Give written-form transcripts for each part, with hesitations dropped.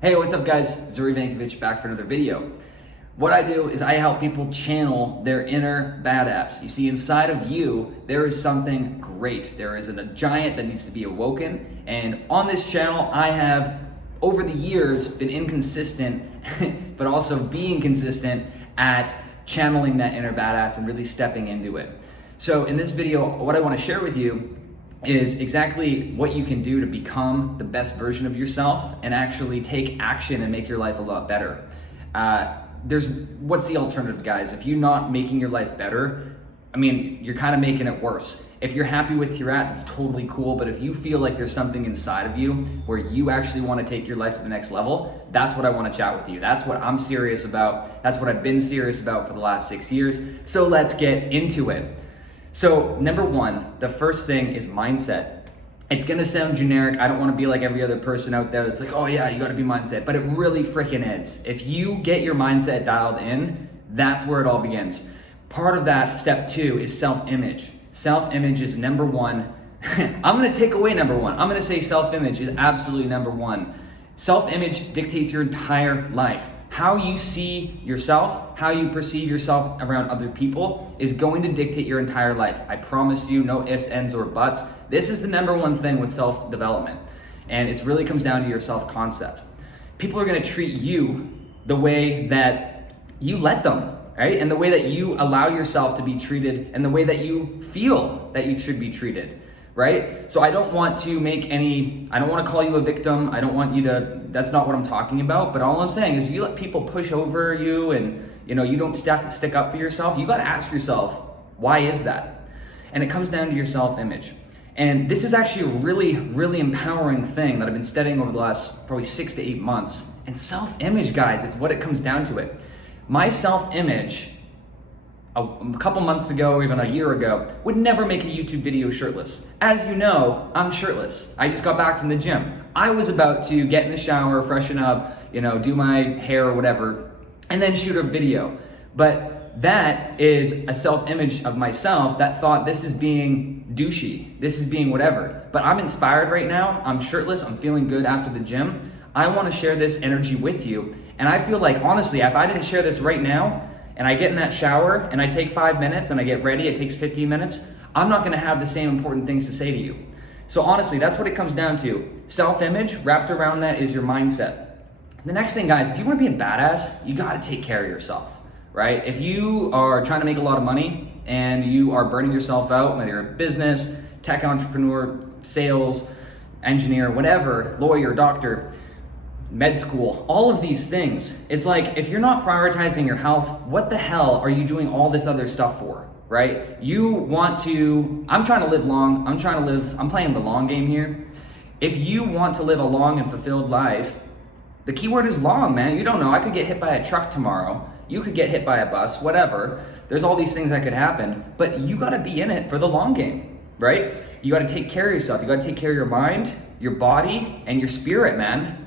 Hey, what's up guys? Zuri Vankovich back for another video. What I do is I help people channel their inner badass. You see, inside of you, there is something great. There is a giant that needs to be awoken. And on this channel, I have, over the years, been inconsistent, but also being consistent at channeling that inner badass and really stepping into it. So in this video, what I want to share with you is exactly what you can do to become the best version of yourself and actually take action and make your life a lot better. What's the alternative, guys? If you're not making your life better, I mean, you're kind of making it worse. If you're happy with where you're at, that's totally cool. But if you feel like there's something inside of you where you actually want to take your life to the next level, that's what I want to chat with you. That's what I'm serious about. That's what I've been serious about for the last 6 years. So let's get into it. So number one, the first thing is mindset. It's gonna sound generic. I don't wanna be like every other person out there that's like, oh yeah, you gotta be mindset, but it really freaking is. If you get your mindset dialed in, that's where it all begins. Part of that, step two, is self-image. Self-image is number one. I'm gonna take away number one. I'm gonna say self-image is absolutely number one. Self-image dictates your entire life. How you see yourself, how you perceive yourself around other people is going to dictate your entire life. I promise you, no ifs, ands, or buts. This is the number one thing with self-development. And it really comes down to your self-concept. People are gonna treat you the way that you let them, right? And the way that you allow yourself to be treated and the way that you feel that you should be treated, right? So I don't want to call you a victim. I don't want you to, that's not what I'm talking about. But all I'm saying is you let people push over you and you don't stick up for yourself. You got to ask yourself, why is that? And it comes down to your self-image. And this is actually a really, really empowering thing that I've been studying over the last probably 6 to 8 months. And self-image, guys, it's what it comes down to it. My self-image, a couple months ago or even a year ago, would never make a YouTube video shirtless. As you know, I'm shirtless. I just got back from the gym. I was about to get in the shower, freshen up, do my hair or whatever, and then shoot a video. But that is a self-image of myself that thought this is being douchey, this is being whatever. But I'm inspired right now, I'm shirtless, I'm feeling good after the gym. I wanna share this energy with you. And I feel like, honestly, if I didn't share this right now, and I get in that shower and I take 5 minutes and I get ready, it takes 15 minutes, I'm not gonna have the same important things to say to you. So honestly, that's what it comes down to. Self-image, wrapped around that is your mindset. The next thing, guys, if you wanna be a badass, you gotta take care of yourself, right? If you are trying to make a lot of money and you are burning yourself out, whether you're a business, tech entrepreneur, sales, engineer, whatever, lawyer, doctor, med school, all of these things, it's like, if you're not prioritizing your health, what the hell are you doing all this other stuff for, right? I'm trying to live long, I'm playing the long game here. If you want to live a long and fulfilled life, the key word is long, man. You don't know, I could get hit by a truck tomorrow, you could get hit by a bus, whatever. There's all these things that could happen, but you gotta be in it for the long game, right? You gotta take care of yourself, you gotta take care of your mind, your body, and your spirit, man.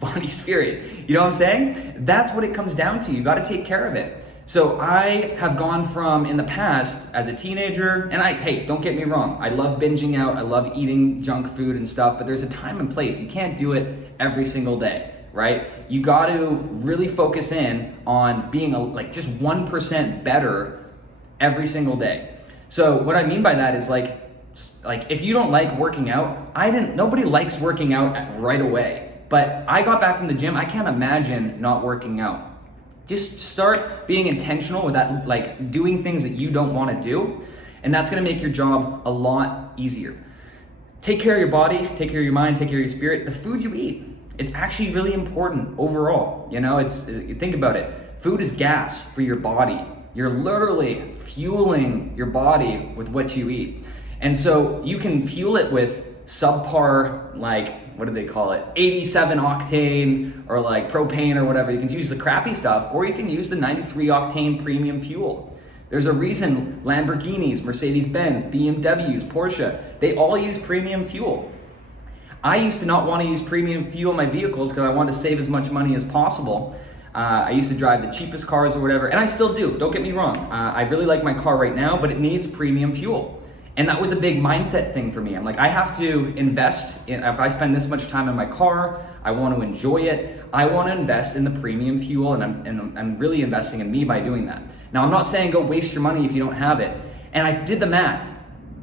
Body, spirit, you know what I'm saying? That's what it comes down to. You got to take care of it. So I have gone from, in the past, as a teenager, and hey, don't get me wrong, I love binging out, I love eating junk food and stuff, but there's a time and place. You can't do it every single day, right? You got to really focus in on being just 1% better every single day. So what I mean by that is like if you don't like working out, nobody likes working out right away. But I got back from the gym, I can't imagine not working out. Just start being intentional with that, like doing things that you don't want to do, and that's gonna make your job a lot easier. Take care of your body, take care of your mind, take care of your spirit. The food you eat, it's actually really important overall. Think about it. Food is gas for your body. You're literally fueling your body with what you eat. And so you can fuel it with subpar, what do they call it? 87 octane or like propane or whatever. You can use the crappy stuff, or you can use the 93 octane premium fuel. There's a reason Lamborghinis, Mercedes-Benz, BMWs, Porsche, they all use premium fuel. I used to not want to use premium fuel in my vehicles because I wanted to save as much money as possible. I used to drive the cheapest cars or whatever, and I still do, don't get me wrong. I really like my car right now, but it needs premium fuel. And that was a big mindset thing for me. I'm like, I have to invest in, if I spend this much time in my car, I want to enjoy it. I want to invest in the premium fuel, and I'm really investing in me by doing that. Now, I'm not saying go waste your money if you don't have it. And I did the math.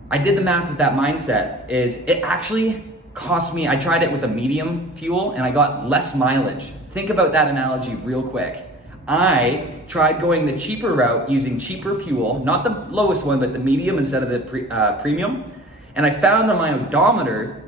I did the math with that mindset. Is it actually cost me, I tried it with a medium fuel and I got less mileage. Think about that analogy real quick. I tried going the cheaper route using cheaper fuel, not the lowest one, but the medium instead of the premium. And I found on my odometer,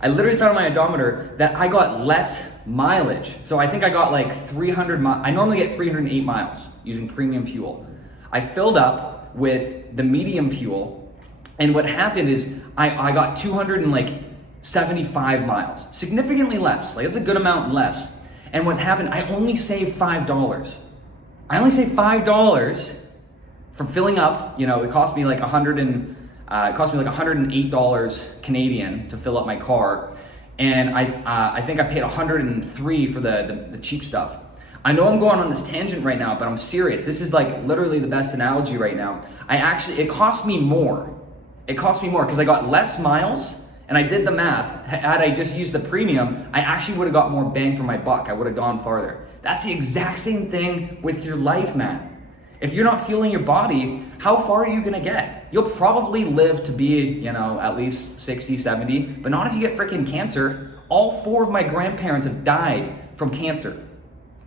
I literally found on my odometer that I got less mileage. So I think I got like 300 miles. I normally get 308 miles using premium fuel. I filled up with the medium fuel, and what happened is I got 275 miles, significantly less. Like it's a good amount less. And what happened, I only saved $5. I only saved $5 from filling up. You know, it cost me like $108 Canadian to fill up my car, and I think I paid $103 for the cheap stuff. I know I'm going on this tangent right now, but I'm serious. This is like literally the best analogy right now. It cost me more. It cost me more because I got less miles. And I did the math. Had I just used the premium, I actually would have got more bang for my buck. I would have gone farther. That's the exact same thing with your life, man. If you're not fueling your body, how far are you gonna get? You'll probably live to be, at least 60, 70, but not if you get freaking cancer. All 4 of my grandparents have died from cancer.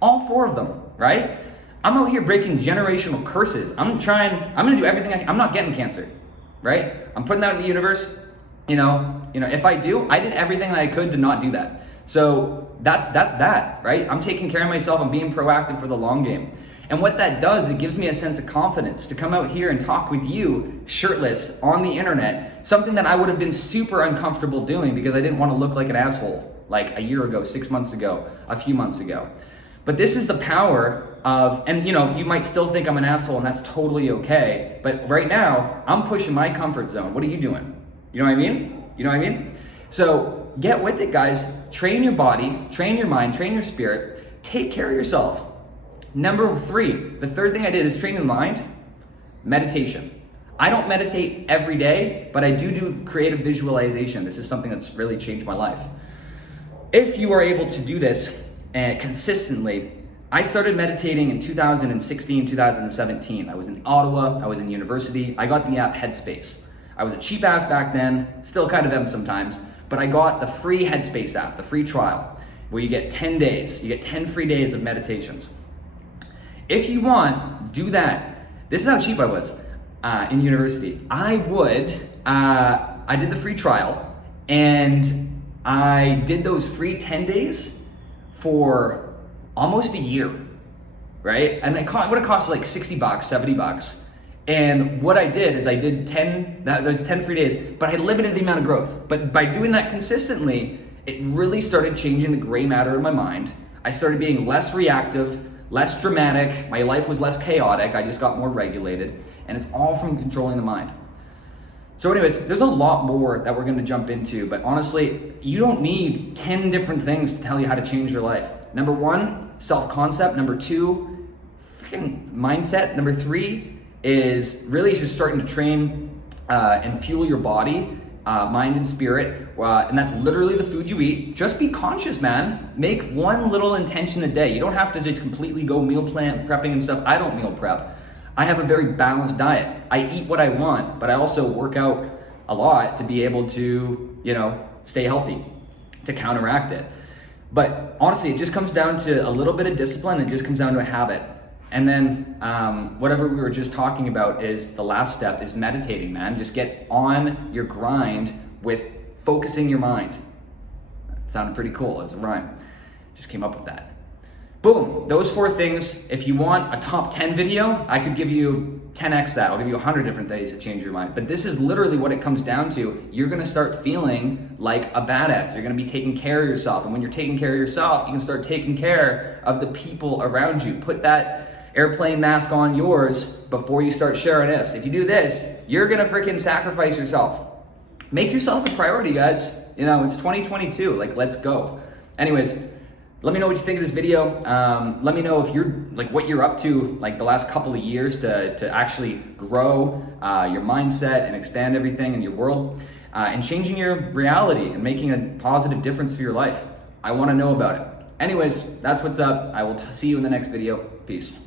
All 4 of them, right? I'm out here breaking generational curses. I'm gonna do everything I'm not getting cancer, right? I'm putting that in the universe. If I do, I did everything that I could to not do that. So that's that, right? I'm taking care of myself. I'm being proactive for the long game. And what that does, it gives me a sense of confidence to come out here and talk with you shirtless on the internet, something that I would have been super uncomfortable doing because I didn't want to look like an asshole like a year ago, 6 months ago, a few months ago. But this is the power of, and you might still think I'm an asshole, and that's totally okay. But right now, I'm pushing my comfort zone. What are you doing? You know what I mean? So get with it, guys. Train your body, train your mind, train your spirit. Take care of yourself. Number 3, the third thing I did is train your mind, meditation. I don't meditate every day, but I do creative visualization. This is something that's really changed my life. If you are able to do this consistently, I started meditating in 2016, 2017. I was in Ottawa, I was in university. I got the app Headspace. I was a cheap ass back then, still kind of am sometimes, but I got the free Headspace app, the free trial, where you get 10 days. You get 10 free days of meditations. If you want, do that. This is how cheap I was in university. I did the free trial, and I did those free 10 days for almost a year, right? And it would have cost like $60, $70. And what I did is I did those 10 free days, but I limited the amount of growth. But by doing that consistently, it really started changing the gray matter in my mind. I started being less reactive, less dramatic. My life was less chaotic. I just got more regulated. And it's all from controlling the mind. So anyways, there's a lot more that we're gonna jump into, but honestly, you don't need 10 different things to tell you how to change your life. Number 1, self-concept. Number 2, freaking mindset. Number 3, is really just starting to train and fuel your body, mind and spirit, and that's literally the food you eat. Just be conscious, man. Make one little intention a day. You don't have to just completely go meal plan prepping and stuff. I don't meal prep. I have a very balanced diet. I eat what I want, but I also work out a lot to be able to, stay healthy, to counteract it. But honestly, it just comes down to a little bit of discipline. It just comes down to a habit. And then whatever we were just talking about is the last step is meditating, man. Just get on your grind with focusing your mind. That sounded pretty cool as a rhyme. Just came up with that. Boom, those 4 things. If you want a top 10 video, I could give you 10x that. I'll give you 100 different things to change your mind. But this is literally what it comes down to. You're gonna start feeling like a badass. You're gonna be taking care of yourself. And when you're taking care of yourself, you can start taking care of the people around you. Put that airplane mask on yours before you start sharing this. If you do this, you're gonna freaking sacrifice yourself. Make yourself a priority, guys. It's 2022, like let's go. Anyways, Let me know what you think of this video. Let me know if you're like what you're up to like the last couple of years to actually grow your mindset and expand everything in your world and changing your reality and making a positive difference for your life. I want to know about it. Anyways, that's what's up. I will see you in the next video. Peace.